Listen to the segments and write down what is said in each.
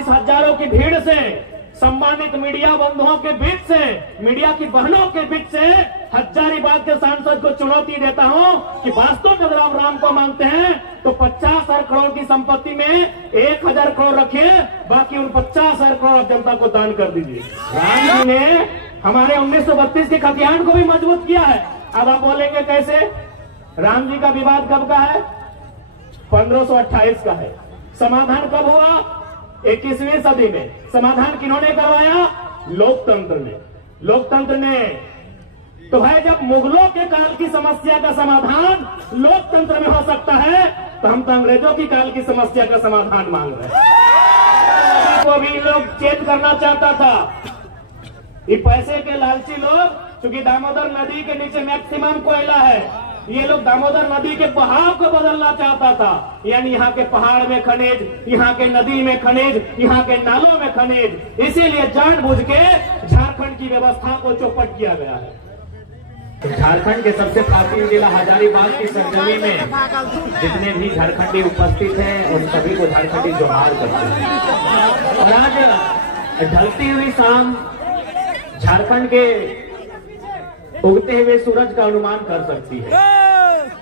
इस हजारों की भीड़ से, सम्मानित मीडिया बंधुओं के बीच से, मीडिया की बहनों के बीच से हजारीबाग के सांसद को चुनौती देता हूं कि वास्तव में अगर आप राम को मानते हैं तो 50,000 करोड़ की संपत्ति में 1,000 करोड़ रखिए, बाकी उन 50,000 करोड़ जनता को दान कर दीजिए। राम जी ने हमारे 1932 के खतियान को भी मजबूत किया है। अब आप बोलेंगे कैसे? राम जी का विवाद कब का है? 1528 का है। समाधान कब हुआ? 21वीं सदी में। समाधान किन्होंने करवाया? लोकतंत्र ने। लोकतंत्र ने। तो भाई जब मुगलों के काल की समस्या का समाधान लोकतंत्र में हो सकता है तो हम तो अंग्रेजों की काल की समस्या का समाधान मांग रहे हैं। को भी लोग चेंज करना चाहता था। ये पैसे के लालची लोग, क्योंकि दामोदर नदी के नीचे मैक्सिमम कोयला है, ये लोग दामोदर नदी के बहाव को बदलना चाहता था। यानी यहाँ के पहाड़ में खनिज, यहाँ के नदी में खनिज, यहाँ के नालों में खनिज। इसीलिए जानबूझ के झारखंड की व्यवस्था को चौपट किया गया है। तो झारखंड के सबसे प्राचीन जिला हजारीबाग की सरजमी में जितने भी झारखंडी उपस्थित हैं उन सभी को झारखंडी जोहार करते हैं। और आज ढलती हुई शाम झारखंड के उगते हुए सूरज का अनुमान कर सकती है।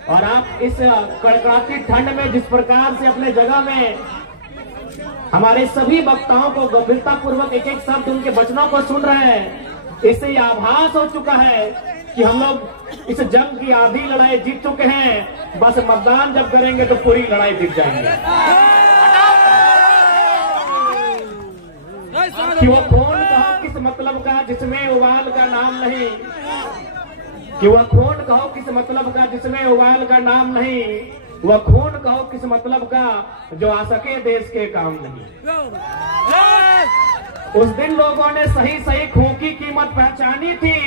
और आप इस कड़कड़ाती ठंड में जिस प्रकार से अपने जगह में हमारे सभी वक्ताओं को गंभीरता पूर्वक एक एक शब्द उनके वचनों को सुन रहे हैं, इससे यह आभास हो चुका है कि हम लोग इस जंग की आधी लड़ाई जीत चुके हैं। बस मतदान जब करेंगे तो पूरी लड़ाई जीत जाएंगे। कि वो खून कहो किस मतलब का जिसमें उबाल का नाम नहीं, कि वह खून कहो किस मतलब का जिसमें उबाल का नाम नहीं, वह खून कहो किस मतलब का जो आ सके देश के काम नहीं। उस दिन लोगों ने सही सही खून की कीमत पहचानी थी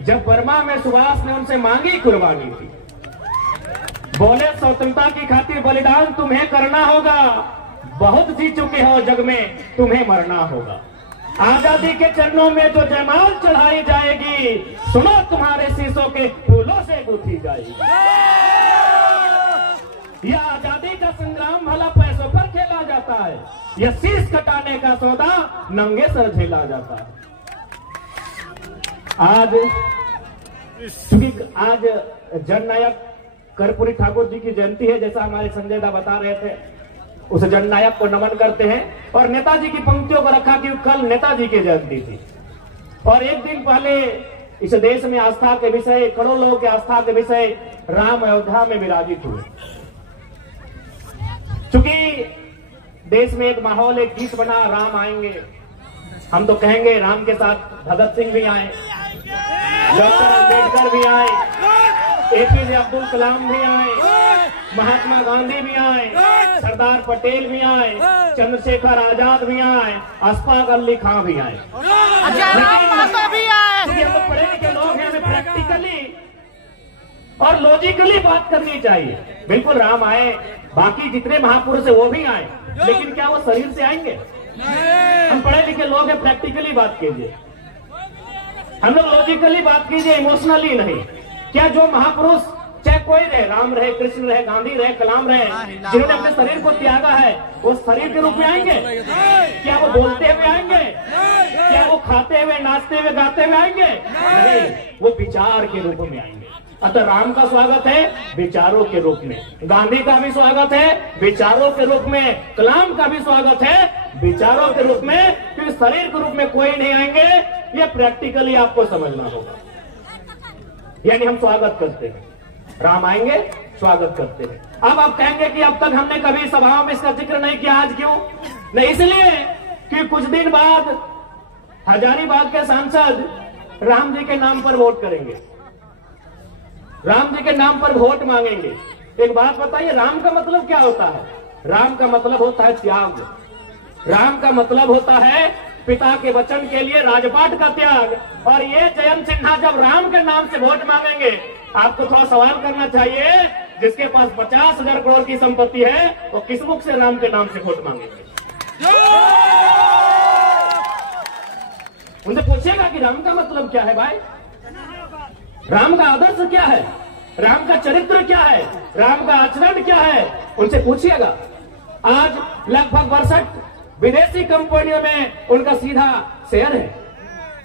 जब बर्मा में सुभाष ने उनसे मांगी कुर्बानी थी। बोले स्वतंत्रता की खातिर बलिदान तुम्हें करना होगा, बहुत जी चुके हो जग में तुम्हें मरना होगा। आजादी के चरणों में जो जयमाल चढ़ाई जाएगी, सुनो तुम्हारे शीशों के फूलों से गूंथी जाएगी। यह आजादी का संग्राम भला पैसों पर खेला जाता है, यह शीश कटाने का सौदा नंगे सर झेला जाता है। आज चूंकि आज जननायक कर्पूरी ठाकुर जी की जयंती है, जैसा हमारे संजय दा बता रहे थे, उस जननायक को नमन करते हैं और नेताजी की पंक्तियों को रखा कि कल नेताजी की जयंती थी। और एक दिन पहले इस देश में आस्था के विषय, करोड़ों लोगों के आस्था के विषय राम अयोध्या में विराजित हुए। चूंकि देश में एक माहौल, एक गीत बना, राम आएंगे, हम तो कहेंगे राम के साथ भगत सिंह भी आए, डॉक्टर अम्बेडकर भी आए, एपीजे अब्दुल कलाम भी आए, महात्मा गांधी भी आए, सरदार पटेल भी आए, चंद्रशेखर आजाद भी आए, अशफाक अली खां भी आए, भी आए। हम लोग पढ़े लिखे लोग हैं, हमें प्रैक्टिकली और लॉजिकली बात करनी चाहिए। बिल्कुल राम आए, बाकी जितने महापुरुष है वो भी आए, लेकिन क्या वो शरीर से आएंगे? हम पढ़े लिखे लोग हैं, प्रैक्टिकली बात कीजिए, हम लोग लॉजिकली बात कीजिए, इमोशनली नहीं। क्या जो महापुरुष चाहे कोई रहे, राम रहे, कृष्ण रहे, गांधी रहे, कलाम रहे, जिन्होंने अपने शरीर को त्यागा है, वो शरीर के रूप में आएंगे? क्या वो बोलते हुए आएंगे? क्या वो खाते हुए, नाचते हुए, गाते हुए आएंगे? नहीं, वो विचार के रूप में आएंगे। अतः राम का स्वागत है विचारों के रूप में, गांधी का भी स्वागत है विचारों के रूप में, कलाम का भी स्वागत है विचारों के रूप में, क्योंकि शरीर के रूप में कोई नहीं आएंगे। ये प्रैक्टिकली आपको समझना होगा। यानी हम स्वागत करते हैं, राम आएंगे, स्वागत करते हैं। अब आप कहेंगे कि अब तक हमने कभी सभाओं में इसका जिक्र नहीं किया, आज क्यों नहीं? इसलिए कि कुछ दिन बाद हजारीबाग के सांसद राम जी के नाम पर वोट करेंगे, राम जी के नाम पर वोट मांगेंगे। एक बात बताइए, राम का मतलब क्या होता है? राम का मतलब होता है त्याग, राम का मतलब होता है पिता के वचन के लिए राजपाट का त्याग। और ये जयंत सिन्हा जब राम के नाम से वोट मांगेंगे, आपको थोड़ा सवाल करना चाहिए, जिसके पास 50,000 करोड़ की संपत्ति है वो किस मुख से राम के नाम से वोट मांगेंगे? उनसे पूछेगा कि राम का मतलब क्या है भाई, राम का आदर्श क्या है, राम का चरित्र क्या है, राम का आचरण क्या है, उनसे पूछिएगा। आज लगभग विदेशी कंपनियों में उनका सीधा शेयर है।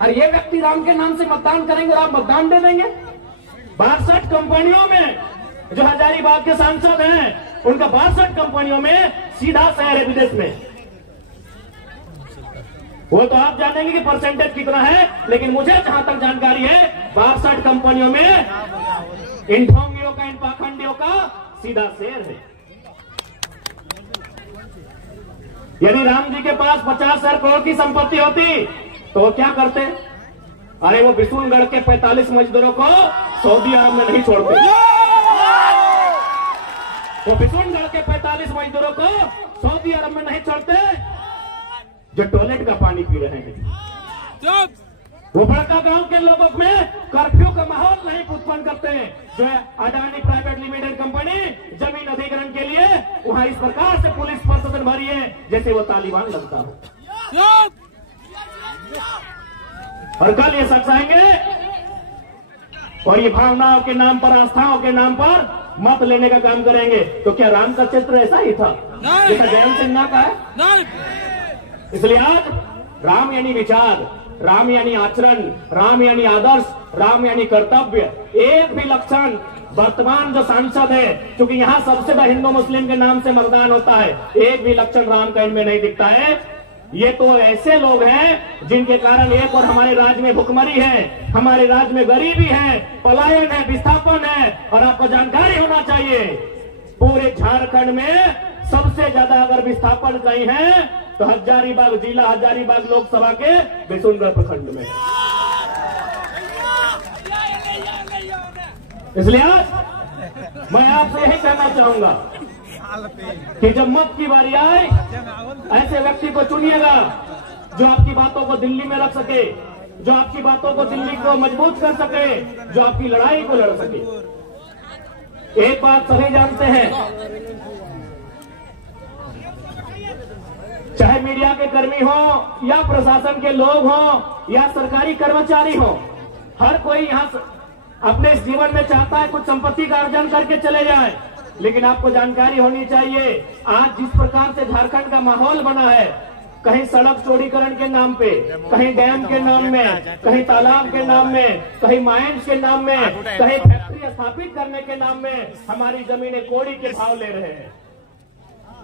और ये व्यक्ति राम के नाम से मतदान करेंगे और आप मतदान दे देंगे। 62 कंपनियों में जो हजारीबाग के सांसद हैं, उनका 62 कंपनियों में सीधा शेयर है विदेश में। वो तो आप जानेंगे कि परसेंटेज कितना है, लेकिन मुझे जहां तक जानकारी है 62 कंपनियों में इन ढोंगियों का, इन पाखंडियों का सीधा शेयर है। यदि राम जी के पास 50,000 करोड़ की संपत्ति होती तो वो क्या करते? अरे वो बिशुनगढ़ के 45 मजदूरों को सऊदी अरब में नहीं छोड़ते। वो बिशुनगढ़ के 45 मजदूरों को सऊदी अरब में नहीं छोड़ते जो टॉयलेट का पानी पी रहे हैं। वो बड़का गांव के लोगों में कर्फ्यू का माहौल नहीं उत्पन्न करते हैं। जो है अडानी प्राइवेट लिमिटेड कंपनी जमीन अधिग्रहण के लिए वहां इस प्रकार से पुलिस प्रशासन भरी है जैसे वो तालिबान लगता हो। और कल ये शख्स आएंगे और ये भावनाओं के नाम पर, आस्थाओं के नाम पर मत लेने का काम करेंगे। तो क्या राम का चित्र ऐसा ही था जैसा जयंत सिन्हा का है? इसलिए आज राम यानी विचार, राम यानी आचरण, राम यानी आदर्श, राम यानी कर्तव्य। एक भी लक्षण वर्तमान जो सांसद है, क्योंकि यहाँ सबसे ज्यादा हिंदू मुस्लिम के नाम से मतदान होता है, एक भी लक्षण राम का इनमें नहीं दिखता है। ये तो ऐसे लोग हैं जिनके कारण एक और हमारे राज्य में भुखमरी है, हमारे राज्य में गरीबी है, पलायन है, विस्थापन है। और आपको जानकारी होना चाहिए पूरे झारखंड में सबसे ज्यादा अगर विस्थापन कहीं है तो हजारीबाग जिला, हजारीबाग लोकसभा के बिशुनगढ़ प्रखंड में। इसलिए आज मैं आपसे यही कहना चाहूंगा कि जब मत की बारी आए ऐसे व्यक्ति को चुनिएगा जो आपकी बातों को दिल्ली में रख सके, जो आपकी बातों को दिल्ली को मजबूत कर सके, जो आपकी लड़ाई को लड़ सके। एक बात सभी जानते हैं, चाहे मीडिया के कर्मी हो या प्रशासन के लोग हो या सरकारी कर्मचारी हो, हर कोई यहाँ अपने जीवन में चाहता है कुछ संपत्ति का अर्जन करके चले जाए। लेकिन आपको जानकारी होनी चाहिए आज जिस प्रकार से झारखंड का माहौल बना है, कहीं सड़क चौड़ीकरण के नाम पे, कहीं डैम के नाम में, कहीं तालाब के नाम में, कहीं माइंस के नाम में, कहीं फैक्ट्री स्थापित करने के नाम में हमारी जमीनें कोड़ी के भाव ले रहे हैं।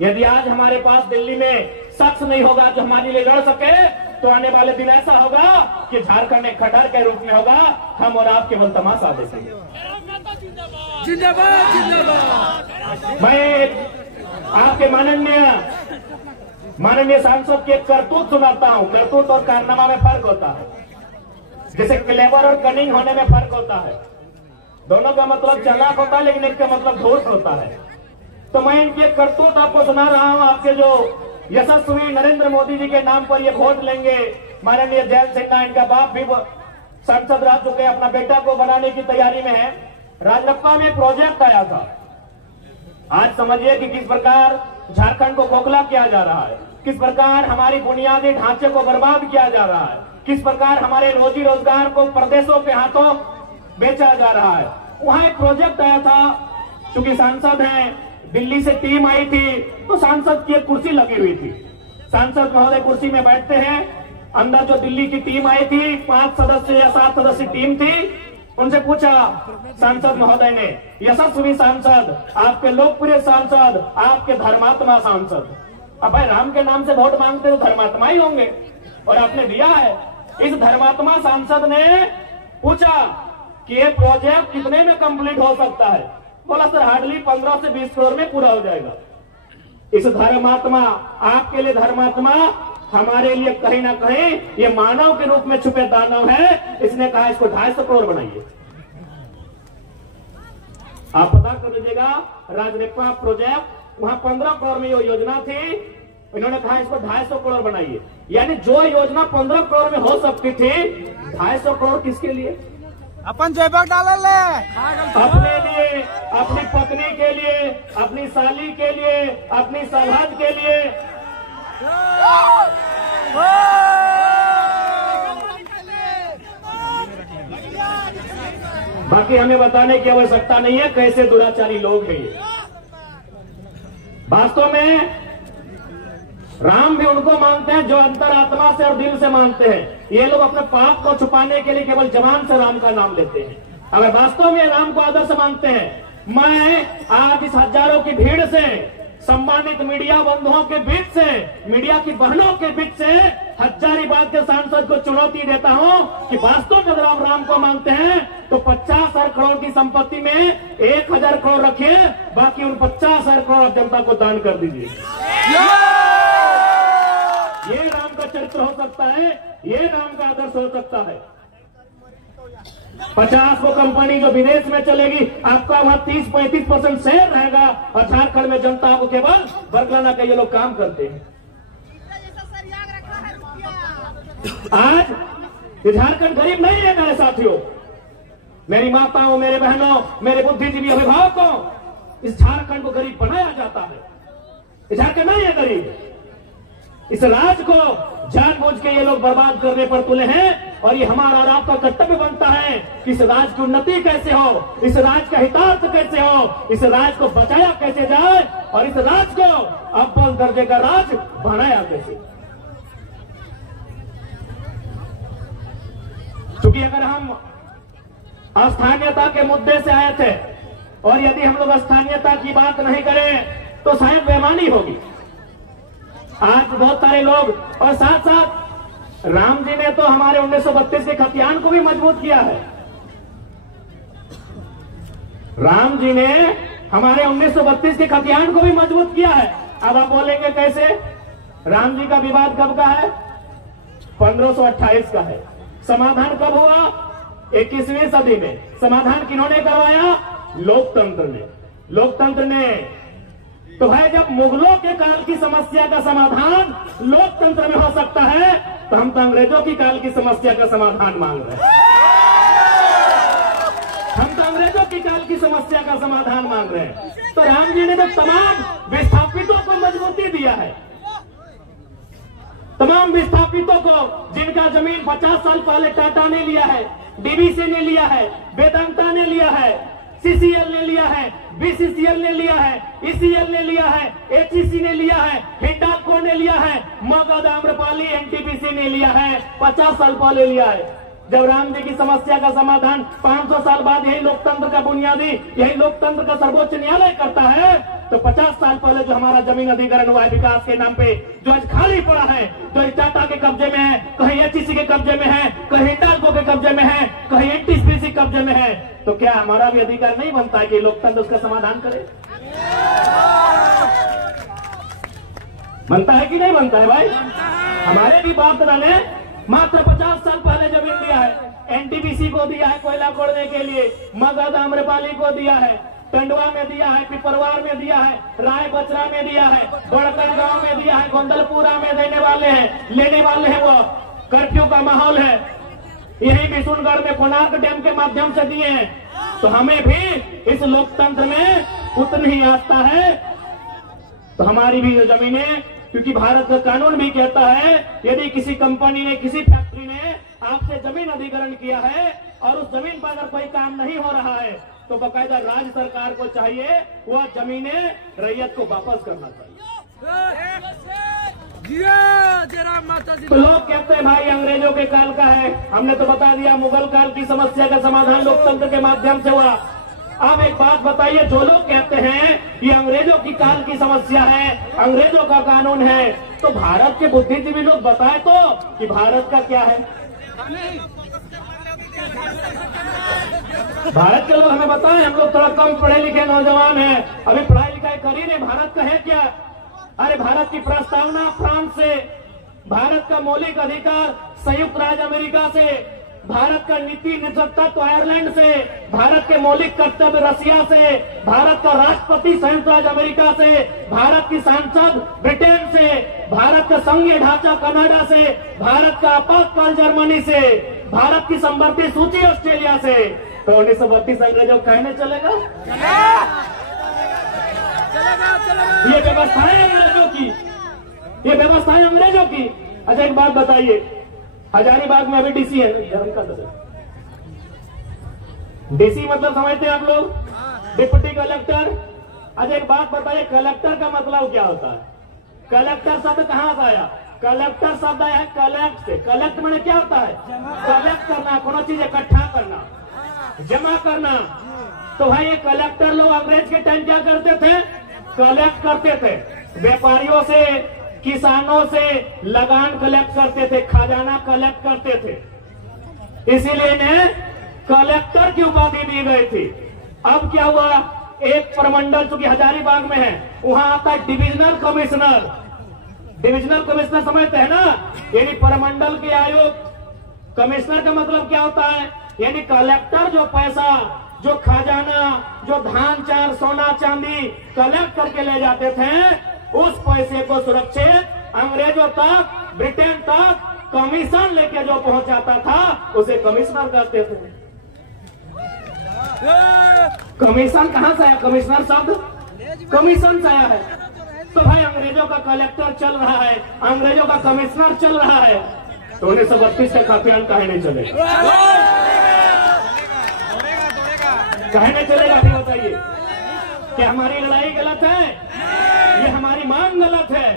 यदि आज हमारे पास दिल्ली में शख्स नहीं होगा जो हमारे लिए लड़ सके तो आने वाले दिन ऐसा होगा कि झारखंड एक खटर के रूप में होगा, हम और आप केवल तमाशा देखेंगे। जिंदाबाद जिंदाबाद। मैं आपके माननीय सांसद की एक करतूत सुनाता हूं। करतूत और कारनामा में फर्क होता है, जैसे क्लेवर और कनिंग होने में फर्क होता है। दोनों का मतलब चालाक होता है लेकिन एक का मतलब धूर्त होता है। तो मैं इनकी एक करतूत आपको सुना रहा हूं। आपके जो यशस्वी नरेंद्र मोदी जी के नाम पर ये वोट लेंगे, माननीय जयंत सिन्हा इनका बाप भी सांसद रह चुके, अपना बेटा को बनाने की तैयारी में है। राजरप्पा में प्रोजेक्ट आया था। आज समझिए कि किस प्रकार झारखंड को खोखला किया जा रहा है, किस प्रकार हमारी बुनियादी ढांचे को बर्बाद किया जा रहा है, किस प्रकार हमारे रोजी रोजगार को प्रदेशों के हाथों बेचा जा रहा है। वहां एक प्रोजेक्ट आया था, चूंकि सांसद हैं, दिल्ली से टीम आई थी तो सांसद की एक कुर्सी लगी हुई थी। सांसद महोदय कुर्सी में बैठते हैं, अंदर जो दिल्ली की टीम आई थी 5 सदस्य या 7 सदस्य टीम थी, उनसे पूछा सांसद महोदय ने, यशस्वी सांसद, आपके लोकप्रिय सांसद, आपके धर्मात्मा सांसद, अब भाई राम के नाम से वोट मांगते तो धर्मात्मा ही होंगे और आपने दिया है। इस धर्मात्मा सांसद ने पूछा कि ये प्रोजेक्ट कितने में कंप्लीट हो सकता है? बोला सर हार्डली 15 से 20 करोड़ में पूरा हो जाएगा। इस धर्मात्मा, आपके लिए धर्मात्मा, हमारे लिए कहीं ना कहीं ये मानव के रूप में छुपे दानव है। इसने कहा इसको 250 करोड़ बनाइए। आप पता कर लीजिएगा, राजरप्पा प्रोजेक्ट वहां 15 करोड़ में ये योजना थी, इन्होंने कहा इसको 250 करोड़ बनाइए। यानी जो योजना 15 करोड़ में हो सकती थी, 250 करोड़ किसके लिए? अपन जयबाग डाल ले, अपने लिए, अपनी पत्नी के लिए, अपनी साली के लिए, अपनी सरहद के लिए। बाकी हमें बताने की आवश्यकता नहीं है कैसे दुराचारी लोग हैं ये। वास्तव में राम भी उनको मानते हैं जो अंतरात्मा से और दिल से मानते हैं। ये लोग अपने पाप को छुपाने के लिए केवल जबान से राम का नाम लेते हैं। अगर वास्तव में राम को आदर्श मानते हैं, मैं आज इस हजारों की भीड़ से, सम्मानित मीडिया बंधुओं के बीच से, मीडिया की बहनों के बीच से हजारीबाग के सांसद को चुनौती देता हूं कि वास्तव में अगर आप राम को मानते हैं तो 50,000 करोड़ की संपत्ति में 1,000 करोड़ रखिए, बाकी उन 50,000 करोड़ जनता को दान कर दीजिए। ये राम का चरित्र हो सकता है, ये राम का आदर्श हो सकता है। 50 वो कंपनी जो विदेश में चलेगी, आपका वहां 30-35% शेयर रहेगा और झारखंड में जनता को केवल बरगलाना का ये लोग काम करते हैं। आज झारखंड गरीब नहीं है मेरे साथियों, मेरी माताओं, मेरे बहनों, मेरे बुद्धिजीवी अभिभावकों, इस झारखंड को गरीब बनाया जाता है। झारखंड नहीं है गरीब। इस राज को जानबूझ के ये लोग बर्बाद करने पर तुले हैं और ये हमारा और आपका कर्तव्य बनता है कि इस राज की उन्नति कैसे हो, इस राज का हितार्थ कैसे हो, इस राज को बचाया कैसे जाए और इस राज को अव्वल दर्जे का राज बनाया कैसे। क्योंकि अगर हम स्थानीयता के मुद्दे से आए थे और यदि हम लोग स्थानीयता की बात नहीं करें तो शायद बेईमानी होगी। आज बहुत सारे लोग, और साथ साथ राम जी ने तो हमारे 1932 के खतियान को भी मजबूत किया है। राम जी ने हमारे 1932 के खतियान को भी मजबूत किया है। अब आप बोलेंगे कैसे? राम जी का विवाद कब का है? 1528 का है। समाधान कब हुआ? 21वीं सदी में। समाधान किन्होंने करवाया? लोकतंत्र ने। लोकतंत्र ने। तो भाई जब मुगलों के काल की समस्या का समाधान लोकतंत्र में हो सकता है तो हम तो अंग्रेजों की काल की समस्या का समाधान मांग रहे हैं। हम तो अंग्रेजों की काल की समस्या का समाधान मांग रहे हैं। तो राम जी ने तो तमाम विस्थापितों को मजबूती दिया है। तमाम विस्थापितों को, जिनका जमीन 50 साल पहले टाटा ने लिया है, डीवीसी ने लिया है, वेदांता ने लिया है, सीसीएल ने लिया है, बीसीसीएल ने लिया है, ईसीएल ने लिया है, एचईसी ने लिया है, हिंडाल्को ने लिया है, मगध, आम्रपाली, एनटीपीसी ने लिया है, 50 साल पहले लिया है। जब राम जी की समस्या का समाधान 500 साल बाद यही लोकतंत्र का बुनियादी, यही लोकतंत्र का सर्वोच्च न्यायालय करता है, तो 50 साल पहले जो हमारा जमीन अधिग्रहण हुआ है विकास के नाम पे, जो आज खाली पड़ा है, जो टाटा के कब्जे में है, कहीं एचईसी के कब्जे में है, कहीं हिंडाल्को के कब्जे में है, कहीं एनटीपीसी कब्जे में है, तो क्या हमारा भी अधिकार नहीं बनता है कि लोकतंत्र उसका समाधान करे? बनता है कि नहीं बनता है भाई? हमारे भी बाप दादा ने मात्र 50 साल पहले जमीन दिया है। एनटीपीसी को दिया है कोयला खोदने के लिए, मगध, आम्रपाली को दिया है, टंडवा में दिया है, पिपरवार में दिया है, राय बचरा में दिया है, बड़कन गांव में दिया है, गोंदलपुरा में देने वाले हैं, लेने वाले हैं। वो कर्फ्यू का माहौल है। यही बिशुनगढ़ में कोणार्क डैम के माध्यम से दिए हैं। तो हमें भी इस लोकतंत्र में उतनी ही आस्था है। तो हमारी भी जमीनें, क्योंकि भारत का कानून भी कहता है यदि किसी कंपनी ने, किसी फैक्ट्री ने आपसे जमीन अधिग्रहण किया है और उस जमीन पर अगर कोई काम नहीं हो रहा है तो बाकायदा राज्य सरकार को चाहिए वह जमीनें रैयत को वापस करना चाहिए। तो लोग कहते हैं भाई अंग्रेजों के काल का है। हमने तो बता दिया मुगल काल की समस्या का समाधान लोकतंत्र के माध्यम से हुआ। अब एक बात बताइए, जो लोग कहते हैं ये अंग्रेजों की काल की समस्या है, अंग्रेजों का कानून है, तो भारत के बुद्धिजीवी लोग बताए तो कि भारत का क्या है? भारत के लोग हमें बताएं। हम लोग थोड़ा कम पढ़े लिखे नौजवान हैं, अभी पढ़ाई लिखाई कर ही नहीं। भारत का है क्या? अरे भारत की प्रस्तावना फ्रांस से, भारत का मौलिक अधिकार संयुक्त राज्य अमेरिका से, भारत का नीति निर्देशक आयरलैंड से, भारत के मौलिक कर्तव्य रसिया से, भारत का राष्ट्रपति संयुक्त राज्य अमेरिका से, भारत की सांसद ब्रिटेन से, भारत का संघीय ढांचा कनाडा से, भारत का आपातकाल जर्मनी से, भारत की संवर्ती सूची ऑस्ट्रेलिया से। तो 1932 अंग्रेजों कहने चलेगा? ये व्यवस्थाएं अंग्रेजों की, ये व्यवस्थाएं अंग्रेजों की। अच्छा एक बात बताइए, हजारीबाग में अभी डीसी है, डीसी मतलब समझते हैं आप लोग? Deputy collector. अच्छा एक बात बताइए, कलेक्टर का मतलब क्या होता है? कलेक्टर शब्द कहाँ से आया? कलेक्टर शब्द आया है कलेक्ट से। कलेक्ट मैंने क्या होता है? कलेक्ट करना, कोनो चीज इकट्ठा करना, जमा करना। तो भाई ये कलेक्टर लोग अंग्रेज के टाइम क्या करते थे? कलेक्ट करते थे। व्यापारियों से, किसानों से लगान कलेक्ट करते थे, खजाना कलेक्ट करते थे। इसीलिए इन्हें कलेक्टर की उपाधि दी गई थी। अब क्या हुआ? एक प्रमंडल चूंकि हजारीबाग में है, वहां आता है डिविजनल कमिश्नर। डिविजनल कमिश्नर समझते हैं ना? यानी प्रमंडल के आयुक्त। कमिश्नर का मतलब क्या होता है? यानी कलेक्टर जो पैसा, जो खजाना, जो धान चार सोना चांदी कलेक्ट करके ले जाते थे, उस पैसे को सुरक्षित अंग्रेजों तक, ब्रिटेन तक कमीशन लेके जो पहुंचाता था उसे कमिश्नर कहते थे। कमीशन कहां से आया? कमिश्नर शब्द कमीशन से आया है। तो भाई अंग्रेजों का कलेक्टर चल रहा है, अंग्रेजों का कमिश्नर चल रहा है, तो 1932 के खातियान काहे नहीं चले? काहे नहीं चलेगा? अभी बताइए, क्या हमारी लड़ाई गलत है? ये हमारी मांग गलत है?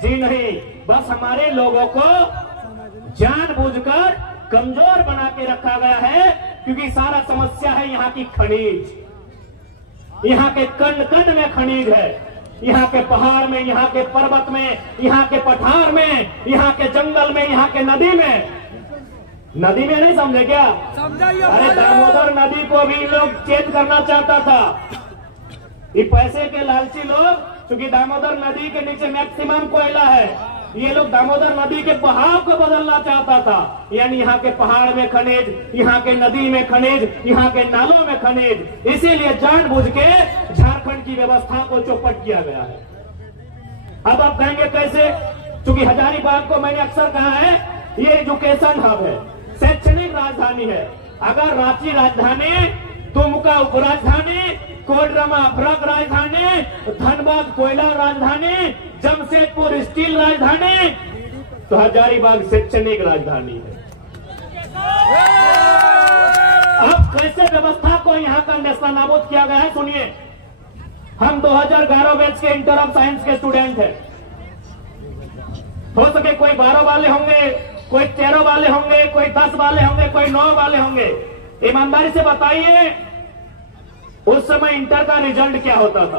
जी नहीं, बस हमारे लोगों को जानबूझकर कमजोर बना के रखा गया है, क्योंकि सारा समस्या है यहाँ की खनिज। यहाँ के कण कण में खनिज है, यहाँ के पहाड़ में, यहाँ के पर्वत में, यहाँ के पठार में, यहाँ के जंगल में, यहाँ के नदी में। नदी में नहीं समझे क्या? अरे दामोदर नदी को भी लोग चेंज करना चाहता था। ये पैसे के लालची लोग, क्योंकि दामोदर नदी के नीचे मैक्सिमम कोयला है, ये लोग दामोदर नदी के बहाव को बदलना चाहता था। यानी यहाँ के पहाड़ में खनिज, यहाँ के नदी में खनिज, यहाँ के नालों में खनिज। इसीलिए जानबूझ के झारखंड की व्यवस्था को चौपट किया गया है। अब आप कहेंगे कैसे? क्योंकि हजारीबाग को मैंने अक्सर कहा है, ये एजुकेशन हब है, शैक्षणिक राजधानी है। अगर रांची राजधानी, दुमका उपराजधानी, कोडरमा फ्रग राजधानी, धनबाद कोयला राजधानी, जमशेदपुर स्टील राजधानी, तो हजारीबाग शैक्षणिक राजधानी है। अब कैसे व्यवस्था को यहाँ का नेस्तनाबूद किया गया है सुनिए। हम 2011 बैच के इंटर ऑफ साइंस के स्टूडेंट हैं। हो सके कोई 12 वाले होंगे, कोई 13 वाले होंगे, कोई 10 वाले होंगे, कोई 9 वाले होंगे। ईमानदारी से बताइए, उस समय इंटर का रिजल्ट क्या होता था?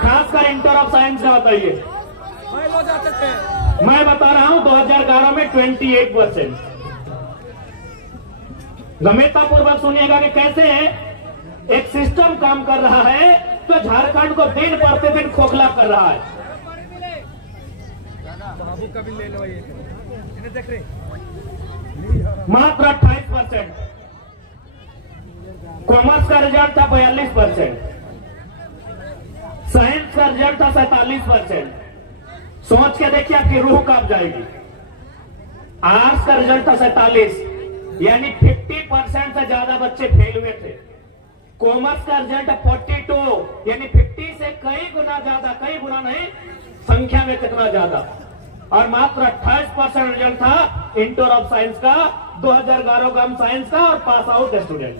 खासकर इंटर ऑफ साइंस का बताइए। मैं बता रहा हूं 2011 में 28%। गंभीरतापूर्वक सुनिएगा कि कैसे एक सिस्टम काम कर रहा है, तो झारखंड को दिन प्रतिदिन खोखला कर रहा है। मात्र 28%। कॉमर्स का रिजल्ट था 42%, साइंस का रिजल्ट था 47%। सोच के देखिए आपकी रूह कब जाएगी। आर्ट्स का रिजल्ट था 47, यानी 50% से ज्यादा बच्चे फेल हुए थे। कॉमर्स का रिजल्ट 42, यानी 50 से कई गुना ज्यादा, कई गुना नहीं, संख्या में कितना ज्यादा। और मात्र 28% रिजल्ट था इंटर ऑफ साइंस का, 2011 का हम साइंस का और पास आउट स्टूडेंट।